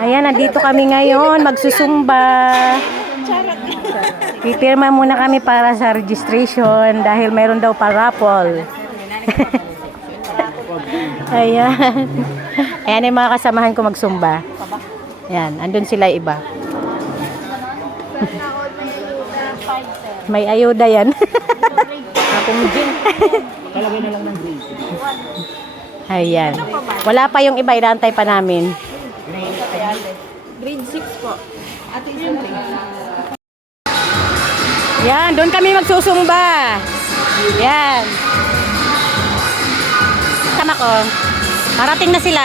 Ayan, nandito kami ngayon, magsusumba. Pipirma muna kami para sa registration dahil mayroon daw pa raffle. Ayan. Ayan yung mga kasamahan ko magsumba. Ayan, andun sila iba. May ayuda yan. Akong gin. Talagay na lang ng grade. Ayan. Wala pa yung iba, inaantay pa namin. Grade 6 po. Ate isang Yan, doon kami magsusumba. Yan. Tama ko. Parating na sila.